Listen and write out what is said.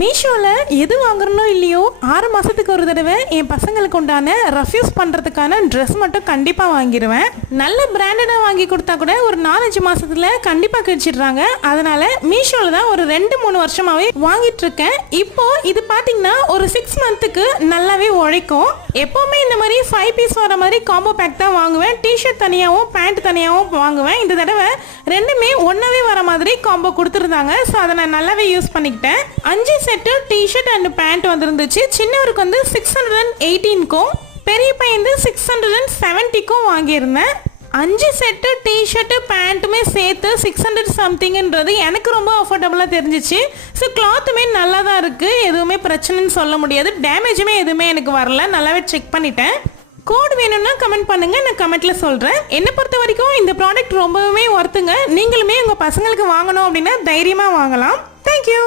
மீஷோவில் எது வாங்குறனோ இல்லையோ 6 மாதத்துக்கு ஒரு தடவை என் பசங்களுக்கு உண்டான ரெஃப்யூஸ் பண்ணுறதுக்கான ட்ரெஸ் மட்டும் கண்டிப்பாக வாங்கிடுவேன். நல்ல பிராண்டடாக வாங்கி கொடுத்தா கூட ஒரு 4-5 மாதத்தில் கண்டிப்பாக கிழிச்சிடுறாங்க. அதனால் மீஷோவில் தான் ஒரு 2-3 வருஷமாகவே வாங்கிட்டு இருக்கேன். இப்போது இது பார்த்தீங்கன்னா ஒரு 6 மந்த்துக்கு நல்லாவே உழைக்கும். எப்போவுமே இந்த மாதிரி 5 பீஸ் வர மாதிரி காம்போ பேக் தான் வாங்குவேன். டிஷர்ட் தனியாகவும் பேண்ட் தனியாகவும் வாங்குவேன். இந்த தடவை ரெண்டுமே ஒன்றாவே வர மாதிரி காம்போ கொடுத்துருந்தாங்க. ஸோ அதை நான் நல்லாவே யூஸ் பண்ணிக்கிட்டேன். 5 செட்டு டிஷர்ட் அண்ட் பேண்ட் வந்துருந்துச்சு. சின்னவருக்கு வந்து 618க்கும் பெரிய பையன் 670க்கும் வாங்கியிருந்தேன். 5 செட்டு டிஷர்ட்டு பேண்ட்டுமே சேர்த்து 600 சம்திங்ன்றது எனக்கு ரொம்ப அஃபோர்டபுளாக தெரிஞ்சிச்சு. ஸோ கிளாத்துமே நல்லா தான் இருக்குது, எதுவுமே பிரச்சனைன்னு சொல்ல முடியாது. டேமேஜுமே எதுவுமே எனக்கு வரல, நல்லாவே செக் பண்ணிட்டேன். கோட் வேணும்னா கமெண்ட் பண்ணுங்கள், நான் கமெண்ட்டில் சொல்கிறேன். என்னை பொறுத்த வரைக்கும் இந்த ப்ராடக்ட் ரொம்பவுமே ஒர்த்துங்க. நீங்களுமே உங்கள் பசங்களுக்கு வாங்கணும் அப்படின்னா தைரியமாக வாங்கலாம். தேங்க்யூ.